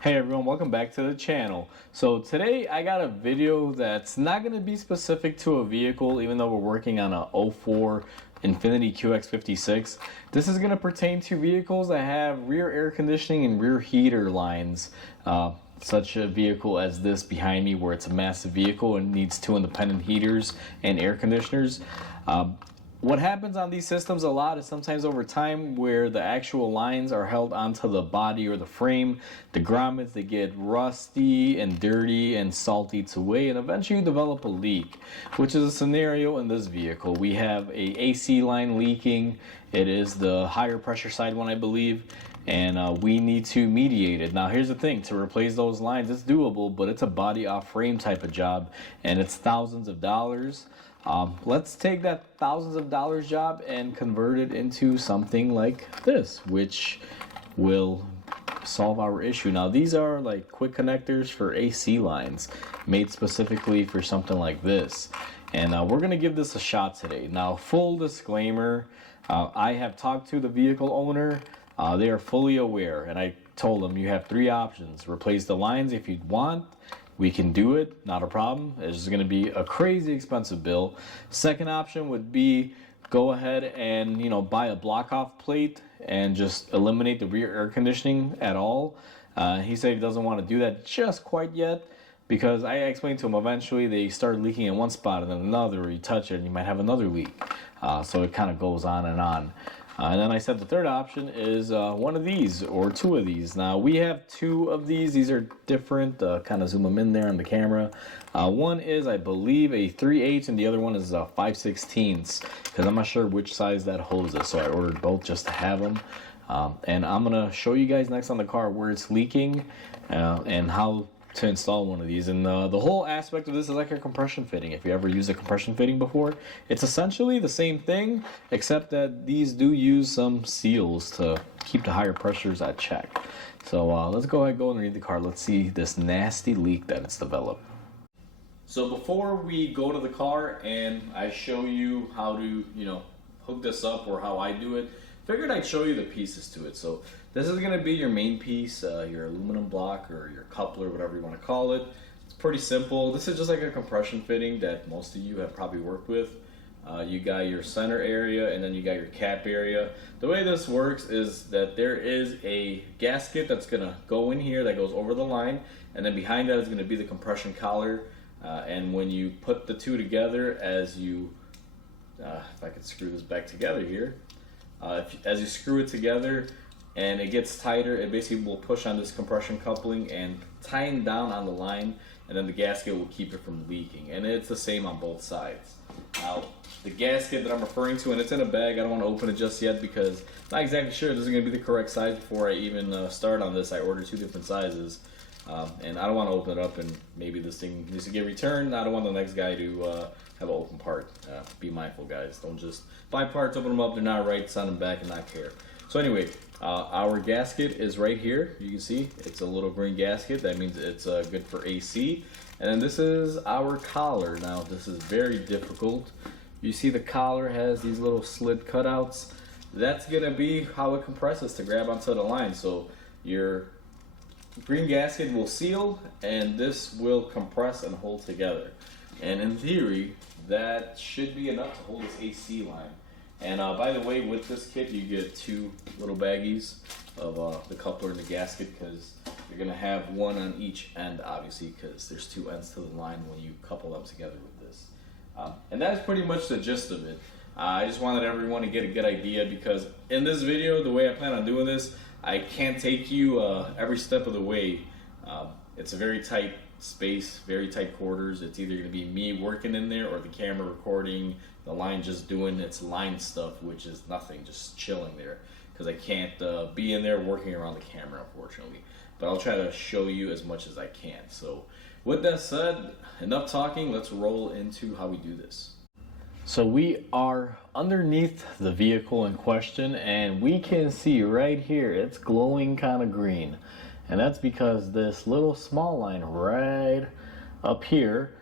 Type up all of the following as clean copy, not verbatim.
Hey everyone, welcome back to the channel. So today I got a video that's not going to be specific to a vehicle, even though we're working on a '04 Infiniti QX56. This is going to pertain to vehicles that have rear air conditioning and rear heater lines. Such a vehicle as this behind me, where it's a massive vehicle and needs two independent heaters and air conditioners. What happens on these systems a lot is sometimes over time where the actual lines are held onto the body or the frame, the grommets, they get rusty and dirty and salty to weigh, and eventually you develop a leak, which is a scenario in this vehicle. We have a AC line leaking. It is the higher pressure side one, I believe, and we need to mediate it. Now here's the thing, to replace those lines, it's doable, but it's a body off frame type of job, and it's thousands of dollars. Let's take that thousands of dollars job and convert it into something like this, which will solve our issue. Now these are like quick connectors for AC lines, made specifically for something like this, and we're gonna give this a shot today. Now, full disclaimer, I have talked to the vehicle owner. They are fully aware, and I told them you have three options: replace the lines if you want. We can do it, not a problem. It's just going to be a crazy expensive bill. Second option would be go ahead and buy a block off plate and just eliminate the rear air conditioning at all. He said he doesn't want to do that just quite yet, because I explained to him eventually they start leaking in one spot and then another, or you touch it and you might have another leak. So it kind of goes on and on. And then I said the third option is one of these or two of these. Now we have two of these. These are different. Kind of zoom them in there on the camera. One is, I believe, a 3/8 and the other one is a 5/16, because I'm not sure which size that hose is. So I ordered both just to have them. And I'm going to show you guys next on the car where it's leaking and how to install one of these. And the whole aspect of this is like a compression fitting. If you ever used a compression fitting before, it's essentially the same thing, except that these do use some seals to keep the higher pressures at check. So let's go ahead and go underneath the car. Let's see this nasty leak that it's developed. So before we go to the car and I show you how to hook this up, or how I do it, figured I'd show you the pieces to it. So this is going to be your main piece, your aluminum block or your coupler, whatever you want to call it. It's pretty simple. This is just like a compression fitting that most of you have probably worked with. You got your center area and then you got your cap area. The way this works is that there is a gasket that's going to go in here that goes over the line, and then behind that is going to be the compression collar. And when you put the two together, as you, if I could screw this back together here, as you screw it together and it gets tighter, it basically will push on this compression coupling and tighten down on the line, and then the gasket will keep it from leaking. And it's the same on both sides. Now, the gasket that I'm referring to, and it's in a bag, I don't want to open it just yet because I'm not exactly sure this is going to be the correct size before I even start on this. I ordered two different sizes, and I don't want to open it up and maybe this thing needs to get returned. I don't want the next guy to have an open part. Be mindful, guys. Don't just buy parts, open them up, they're not right, send them back and not care. So anyway, our gasket is right here. You can see it's a little green gasket. That means it's good for AC. And then this is our collar. Now this is very difficult. You see the collar has these little slit cutouts. That's gonna be how it compresses to grab onto the line. So your green gasket will seal and this will compress and hold together. And in theory, that should be enough to hold this AC line. And by the way, with this kit, you get two little baggies of the coupler and the gasket, because you're going to have one on each end, obviously, because there's two ends to the line when you couple them together with this. And that's pretty much the gist of it. I just wanted everyone to get a good idea, because in this video, the way I plan on doing this, I can't take you every step of the way. It's a very tight space, very tight quarters. It's either going to be me working in there or the camera recording, the line just doing its line stuff, which is nothing, just chilling there, because I can't be in there working around the camera, unfortunately. But I'll try to show you as much as I can. So with that said, enough talking, let's roll into how we do this. So we are underneath the vehicle in question, and we can see right here it's glowing kind of green. And that's because this little small line right up here,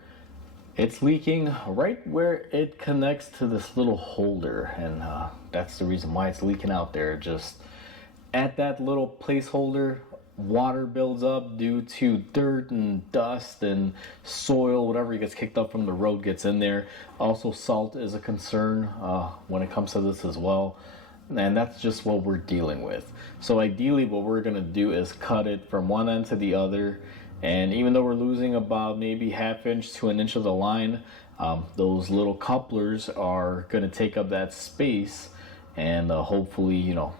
it's leaking right where it connects to this little holder. And that's the reason why it's leaking out there. Just at that little placeholder water builds up due to dirt and dust and soil, whatever gets kicked up from the road gets in there. Also, salt is a concern when it comes to this as well. And that's just what we're dealing with. So ideally what we're going to do is cut it from one end to the other. And even though we're losing about maybe ½ inch to an inch of the line, those little couplers are going to take up that space and hopefully, you know,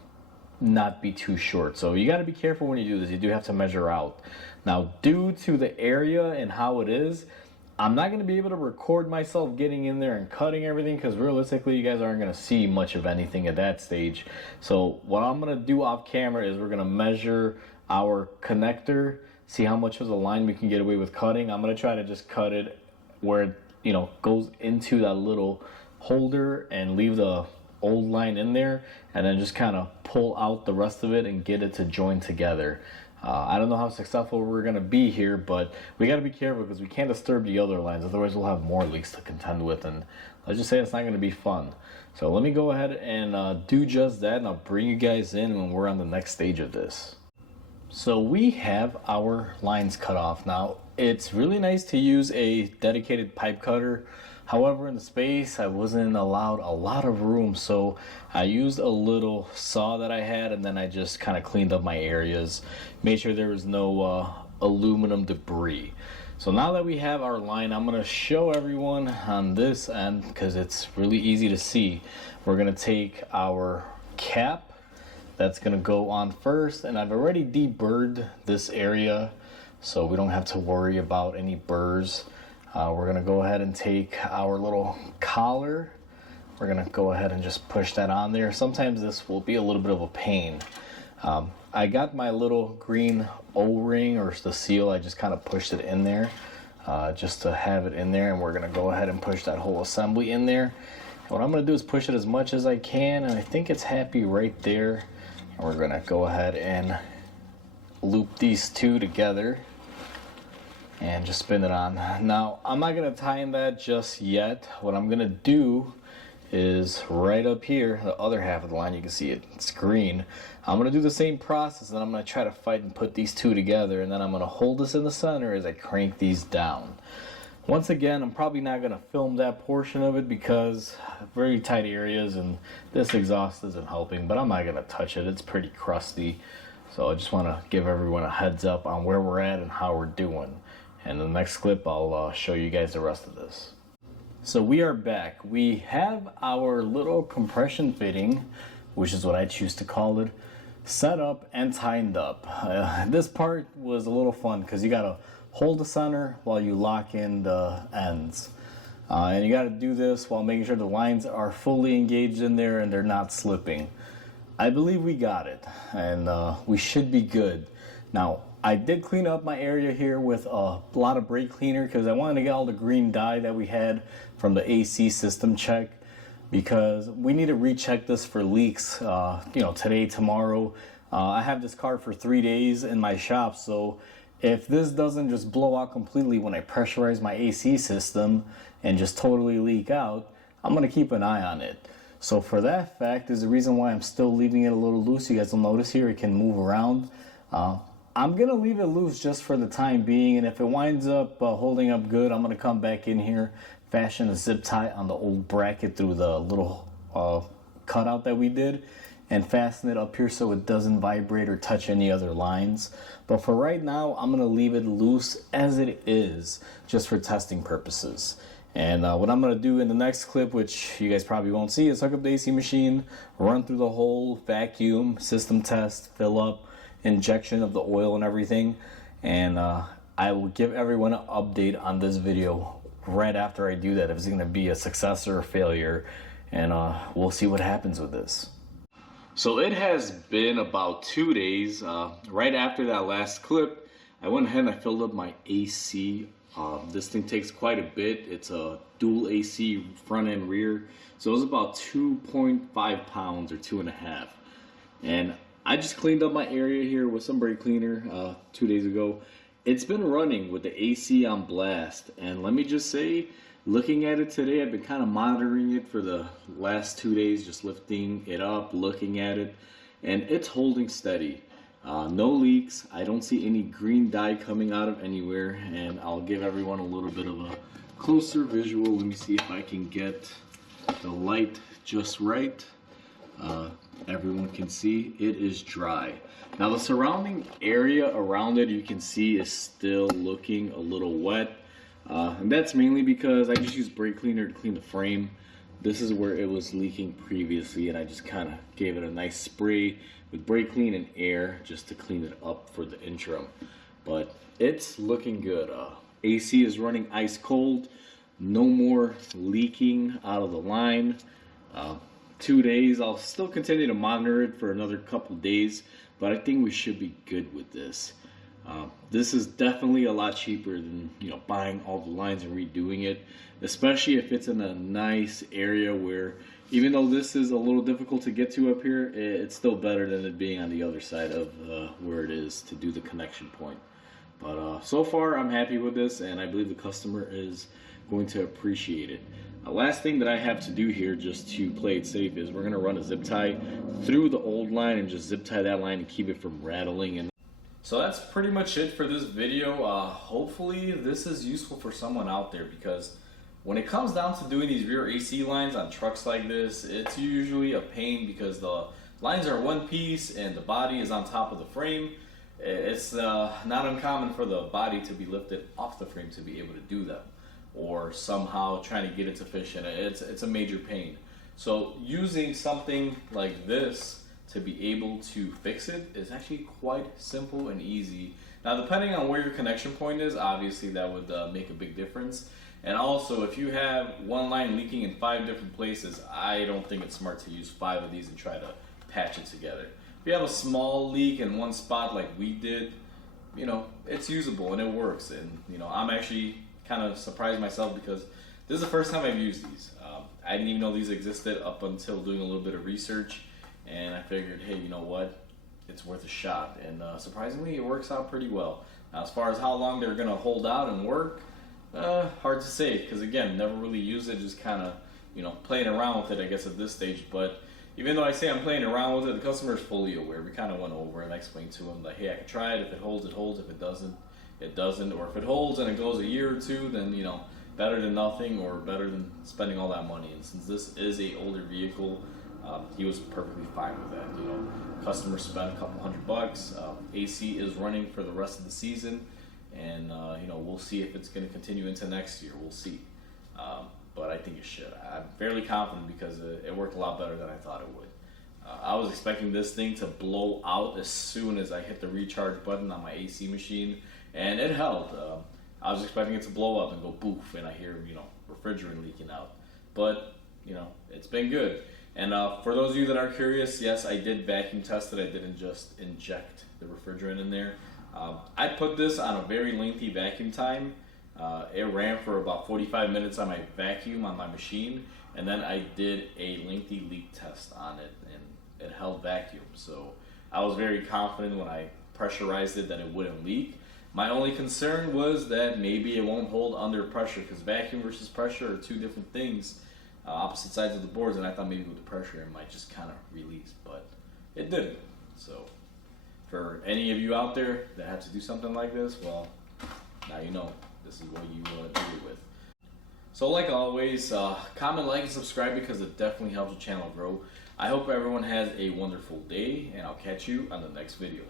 not be too short. So you got to be careful when you do this. You do have to measure out. Now, due to the area and how it is, I'm not going to be able to record myself getting in there and cutting everything because realistically you guys aren't going to see much of anything at that stage. So what I'm going to do off camera is we're going to measure our connector, see how much of the line we can get away with cutting. I'm going to try to just cut it where it, you know, goes into that little holder and leave the old line in there, and then just kind of pull out the rest of it and get it to join together. I don't know how successful we're going to be here, but we got to be careful because we can't disturb the other lines, otherwise we'll have more leaks to contend with, and let's just say it's not going to be fun. So let me go ahead and do just that, and I'll bring you guys in when we're on the next stage of this. So we have our lines cut off. Now it's really nice to use a dedicated pipe cutter. However, in the space I wasn't allowed a lot of room, so I used a little saw that I had, and then I just kind of cleaned up my areas, made sure there was no aluminum debris. So now that we have our line, I'm going to show everyone on this end because it's really easy to see. We're going to take our cap that's going to go on first, and I've already deburred this area so we don't have to worry about any burrs. We're going to go ahead and take our little collar. We're going to go ahead and just push that on there. Sometimes this will be a little bit of a pain. I got my little green O-ring or the seal. I just kind of pushed it in there just to have it in there, and we're going to go ahead and push that whole assembly in there. And what I'm going to do is push it as much as I can, and I think it's happy right there. And we're going to go ahead and loop these two together and just spin it on. Now, I'm not going to tighten that just yet. What I'm going to do is right up here, the other half of the line, you can see it's green. I'm going to do the same process, and I'm going to try to fight and put these two together, and then I'm going to hold this in the center as I crank these down. Once again, I'm probably not going to film that portion of it because very tight areas, and this exhaust isn't helping, but I'm not going to touch it. It's pretty crusty. So I just want to give everyone a heads up on where we're at and how we're doing. And in the next clip, I'll show you guys the rest of this. So we are back. We have our little compression fitting, which is what I choose to call it, set up and tightened up. This part was a little fun because you got to hold the center while you lock in the ends. And you got to do this while making sure the lines are fully engaged in there and they're not slipping. I believe we got it, and we should be good. Now, I did clean up my area here with a lot of brake cleaner because I wanted to get all the green dye that we had from the AC system check, because we need to recheck this for leaks, you know, today, tomorrow. I have this car for 3 days in my shop, so if this doesn't just blow out completely when I pressurize my AC system and just totally leak out, I'm going to keep an eye on it. So for that fact is the reason why I'm still leaving it a little loose. You guys will notice here it can move around. I'm going to leave it loose just for the time being, and if it winds up holding up good, I'm going to come back in here, fashion a zip tie on the old bracket through the little cutout that we did, and fasten it up here so it doesn't vibrate or touch any other lines. But for right now, I'm going to leave it loose as it is, just for testing purposes. And what I'm going to do in the next clip, which you guys probably won't see, is hook up the AC machine, run through the whole vacuum, system test, fill up, injection of the oil and everything. And I will give everyone an update on this video right after I do that, if it's going to be a success or a failure. And we'll see what happens with this. So it has been about 2 days. Right after that last clip, I went ahead and I filled up my AC. This thing takes quite a bit. It's a dual AC front and rear. So it was about 2.5 pounds or 2.5. And I just cleaned up my area here with some brake cleaner 2 days ago. It's been running with the AC on blast. And let me just say, looking at it today, I've been kind of monitoring it for the last 2 days, just lifting it up, looking at it, and it's holding steady. No leaks. I don't see any green dye coming out of anywhere, and I'll give everyone a little bit of a closer visual. Let me see if I can get the light just right. Everyone can see it is dry. Now the surrounding area around it, you can see, is still looking a little wet, and that's mainly because I just used brake cleaner to clean the frame. This is where it was leaking previously, and I just kind of gave it a nice spray with brake clean and air just to clean it up for the interim. But it's looking good. AC is running ice cold. No more leaking out of the line. 2 days. I'll still continue to monitor it for another couple days, but I think we should be good with this. This is definitely a lot cheaper than, you know, buying all the lines and redoing it, especially if it's in a nice area where, even though this is a little difficult to get to up here, it's still better than it being on the other side of where it is to do the connection point. But so far I'm happy with this, and I believe the customer is going to appreciate it. Last thing that I have to do here, just to play it safe, is we're going to run a zip tie through the old line and just zip tie that line and keep it from rattling. And so that's pretty much it for this video. Hopefully this is useful for someone out there, because when it comes down to doing these rear AC lines on trucks like this, it's usually a pain because the lines are one piece and the body is on top of the frame. It's not uncommon for the body to be lifted off the frame to be able to do them, or somehow trying to get it to fish in it. It's a major pain. So using something like this to be able to fix it is actually quite simple and easy. Now, depending on where your connection point is, obviously that would make a big difference. And also, if you have one line leaking in 5 different places, I don't think it's smart to use 5 of these and try to patch it together. If you have a small leak in one spot like we did, you know, it's usable and it works. And, you know, I'm actually kind of surprised myself because this is the first time I've used these. I didn't even know these existed up until doing a little bit of research, and I figured, hey, you know what, it's worth a shot. And surprisingly, it works out pretty well. Now, as far as how long they're going to hold out and work, hard to say, because again, never really used it, just kind of, you know, playing around with it, I guess, at this stage. But even though I say I'm playing around with it, the customer is fully aware. We kind of went over and I explained to him that, hey, I can try it. If it holds, it holds. If it doesn't, it doesn't. Or if it holds and it goes a year or two, then, you know, better than nothing, or better than spending all that money. And since this is a older vehicle, he was perfectly fine with that. You know, customer spent a couple $100. AC is running for the rest of the season, and you know, we'll see if it's going to continue into next year. We'll see. But I think it should. I'm fairly confident because it worked a lot better than I thought it would. I was expecting this thing to blow out as soon as I hit the recharge button on my AC machine, and it held. I was expecting it to blow up and go poof, and I hear, you know, refrigerant leaking out. But, you know, it's been good. And for those of you that are curious, yes, I did vacuum test it. I didn't just inject the refrigerant in there. I put this on a very lengthy vacuum time. It ran for about 45 minutes on my vacuum on my machine, and then I did a lengthy leak test on it, and it held vacuum. So I was very confident when I pressurized it that it wouldn't leak. My only concern was that maybe it won't hold under pressure, because vacuum versus pressure are 2 different things, opposite sides of the boards, and I thought maybe with the pressure it might just kind of release, but it didn't. So for any of you out there that have to do something like this, well, now you know. This is what you deal with. So like always, comment, like, and subscribe, because it definitely helps the channel grow. I hope everyone has a wonderful day, and I'll catch you on the next video.